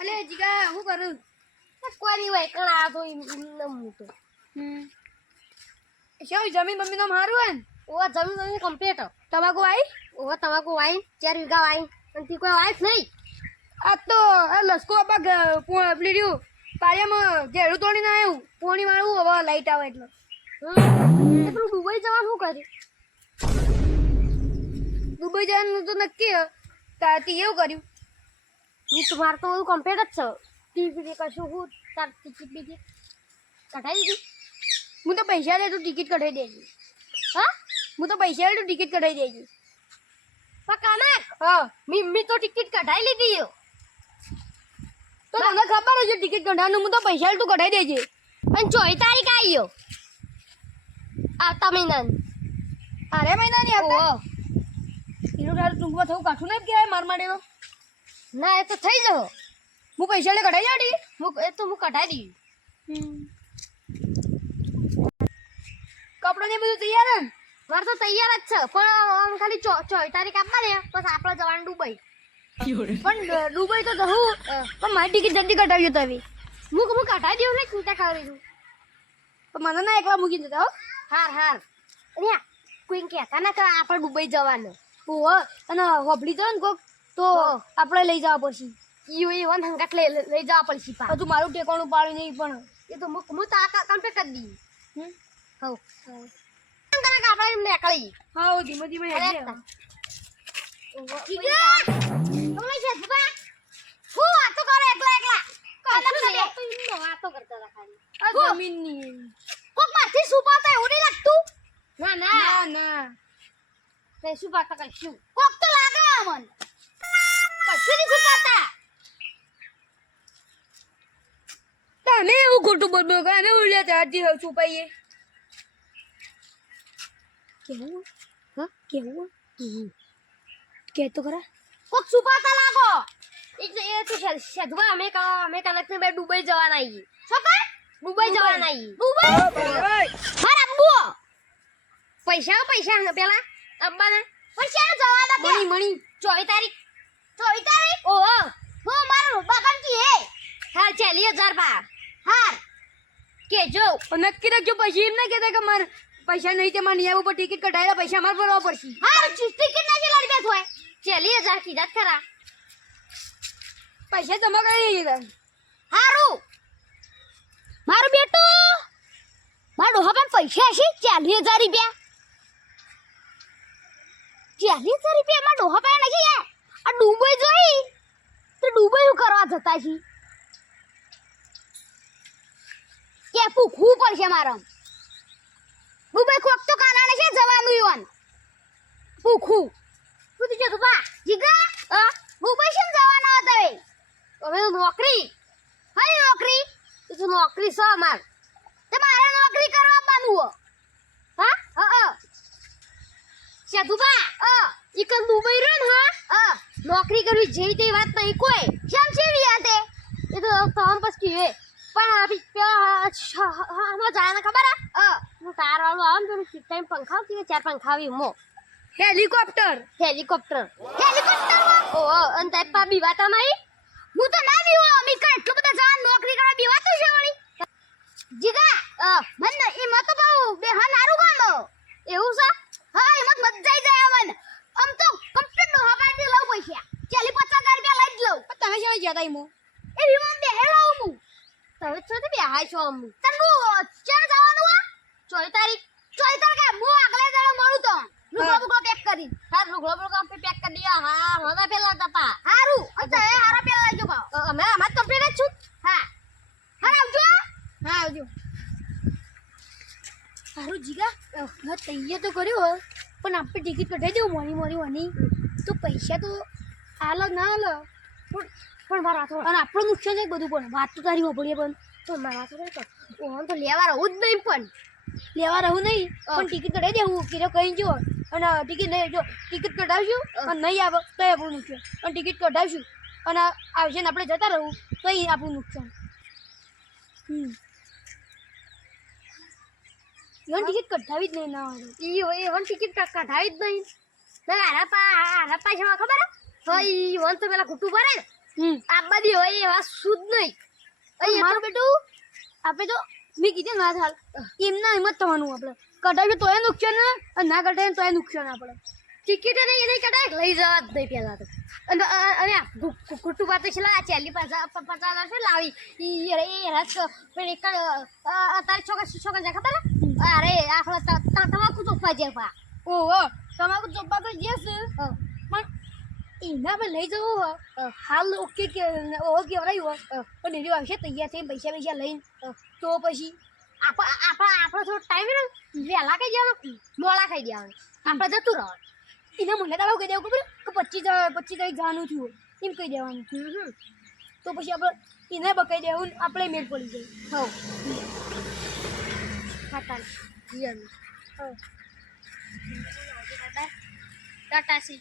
અલે જીગા હું કરું કોઈ નહીં હોય કણ આ તો હું તો શું જમીન બમીન નો મારું હે ઓ જમીન કમ્પ્લીટ તમાકુ આઈ ઓ તમાકુ વાઈ 4 વીઘા વાઈ અને તી કોઈ વાઈસ નહીં આ તો લસકો આપા પીડ્યું પાળિયામાં ઘેડું તોડીને આવ્યું પોણી વાળું હવે લાઈટ આવે એટલે પેલું દુબઈ જવાનું શું કર્યું દુબઈ જવાનું તો નક્કી હે તાતી એવું કર્યું હું તો મારે તો બધું કમ્પ્લીટ જ છે ટીવી કશું હું તાર ટિકિટ બીજી કઢાઈ દીધી હું તો પૈસા લે તું ટિકિટ કઢાઈ દેજે હા હું તો પૈસા લે તું ટિકિટ કઢાઈ દેજે પકાને હા મી તો ટિકિટ કઢાઈ લીધી હો તો તને ખબર હશે ટિકિટ કઢાવવાનું હું તો પૈસા લે તું કઢાઈ દેજે અને 4 તારીખ આવી હો આવતા મહિનાની અરે મહિનાની ઓહો એનું તારું ટૂંકમાં થવું કાઠું નહીં કહેવાય માર માટે તો ના એ તો થઈ જવો હું પૈસા લે કઢાઈ જાડી હું કઢાઈ દઈ કપડાં ને બધું તૈયાર હે મારે તો તૈયાર જ છે પણ આમ ખાલી 4 તારીખ આપવા દે બસ આપણે જવાનું દુબઈ પણ દુબઈ તો જવું પણ મારી ટિકિટ જલ્દી કઢાવી તો હવે હું કઢાઈ દઉં ને ચિંતા કરી દઉં તો મને ના એકલા મૂકી દેતા હો હાર અરે કોઈ કહેતા ના કે આપણે દુબઈ જવાનું ઓહો અને હોબળી જાય ને કોક તો આપણે લઈ જવા પડશે ઈવન હંગાટ લઈ જવા પડશે પા હજુ મારું ટેકાણું પાડ્યું નહીં પણ એ તો હું તો આ કમ્પ્લીટ કરી દઈ હવ આપણે એમ નીકળી હા ધીમે ધીમે હેડજે વાતો કરતા હતા ખાલી આ જમીનની કોક માથી સુપાતા એવું નહીં લાગતું ના ના તે સુપાતા કશું કોક તો લાગે મન કશું નહીં સુપાતા તમે એવું ખોટું બોલ બોલ અમે ઉલ્યા ત્યારથી હવે છુપાઈએ કેવું હા કેવું કે તો ખરા કોક સુપાતા લાગો એ તો શેધવા અમે કનક ને બે દુબઈ જવાના છીએ શું કર દુબઈ જવાના છીએ દુબઈ માર અબ્બુ પૈસા પેલા અબ્બાને પૈસા જવાના મણી 24 તારીખ ઓહો હું મારો બકન કી હે હાર 40000 બા હાર કે જો નક્કી રાખજો પછી એમ ના કહેતા કે મારે પૈસા નહીં તે મારે નિયાવ ઉપર ટિકિટ કઢાયેલા પૈસા મારે ભરવા પડશે હાર ટિકિટ ના લડી બેઠો હોય 40000 કીધા ખરા પૈસા જમા કરી દીધા હારું મારું બેટું મારો હવે પૈસા છે 40000 રૂપિયા 40000 રૂપિયા માં ડોહા પાસે નથી યાર આ દુબઈ જોઈ તો દુબઈ શું કરવા જતા છે કે પૂખવું પડશે મારા દુબઈ કોક તો કારણે છે જવાનું ઈવન પૂખવું તું તો જો બા જીગા દુબઈ શેમ જવાના હતા હવે નોકરી હાઈ નોકરી તું નોકરી છે અમાર તે મારે નોકરી કરવા આવવાનું હો હા શેધુબા ઈકન દુબઈ રે ને હા નોકરી કરવી જેવી તે વાત નહીં કોઈ શેમ છે યાદ એ તો તમ બસ કીએ પણ હમો જાને ખબર હે હું કાર વાળો આવ ને તો ટાઈમ પંખા કે 4 પંખા આવી મો હેલિકોપ્ટર ઓ અને તે પા બી વાત અમારી હું તો ના બીવો અમી કા એટલો બધા જાન નોકરી કરવા બીવાતું છે વળી જીગા મને એ મત પાઉ બે હા નારું ગામો એવું છે હા એ મત મત જાય મન આમ તો કમ્પ્લીટ નો હવાડી લઉં પૈસા 40-50,000 રૂપિયા લઈ જ લઉં તમે શેમાં જતા ઈમો એ વિમાન બે હેલાવ હું તમે છો તે બે હાય છો અમ તને ચાર જવાનું આ 4 તારીખ હું આગલે દાડે મળું તો લુગડો પેક કરી હા લુગડો પેક કરી દિયા હા હોના પેલા તપા હારું અચ્છા એ હારા પેલા લઈ જો પાવ અમે અમાર કમ્પ્લીટ જ છું હા આવજો હા આવજો સારું જીગા મેં તૈયાર તો કર્યો પણ આપણે ટિકિટ કઢાઈ દેવું મોરી તો પૈસા તો આલ ના આલ પણ મારા હાથો અને આપણું નુકસાન છે બધું પણ વાત તો તારી હોભળીએ પણ તો મારા હાથો ઓન તો લેવા રહું જ નહીં પણ લેવા રહું નહીં પણ ટિકિટ કઢાઈ દેવું કે કઈ જો અને ટિકિટ નહીં જો ટિકિટ કઢાવશું અને નહીં આવે તો આપણું નુકસાન અને ટિકિટ કઢાવશું અને આવશે ને આપણે જતા રહું તો આપણું નુકસાન ઈવન ટિકિટ કઢાવી જ નહીં ના આવે ઈવન ટિકિટ કઢાવી જ નહીં ના હારા પાછા ખબર હે તો ઈવન તો પેલા ખોટું ભરે ને આ બધી હોય એવા શુદ્ધ નહીં મારું બેટું આપણે તો મેં કીધું ના હાલ એમના એમ જ થવાનું આપણે કઢાવ્યું તોય નુકસાન અને ના કઢાવીએ તોય નુકસાન આપણે ટિકિટ નહીં એને કટાય લઈ જવા જ નહીં પહેલા તો અને ખોટું વાત છે આ ચાલી 50 છે લાવી પણ એક તારી છોકરા જા ખબર અરે આપણે તમાકુ ચોપવા જે પા ઓહો તમાકુ ચોપ્પા તો જશે પણ એના પર લઈ જવું હોય હાલ ઓકે કે ઓહો કેવડાયું હોય પણ એની આવશે તૈયાર થઈને પૈસા લઈને તો પછી આપણો થોડો ટાઈમ ને વહેલા ખાઈ જવાનું મોડા ખાઈ દેવાનું આપણે જતું રહેવાનું એના મને દાડો કહી દેવું ખબર કે 25 તારીખ જવાનું થયું એમ કહી દેવાનું તો પછી આપણે એને બકાઈ દેવું આપણે મેળ પડી જાય ખાતા ટાટા સી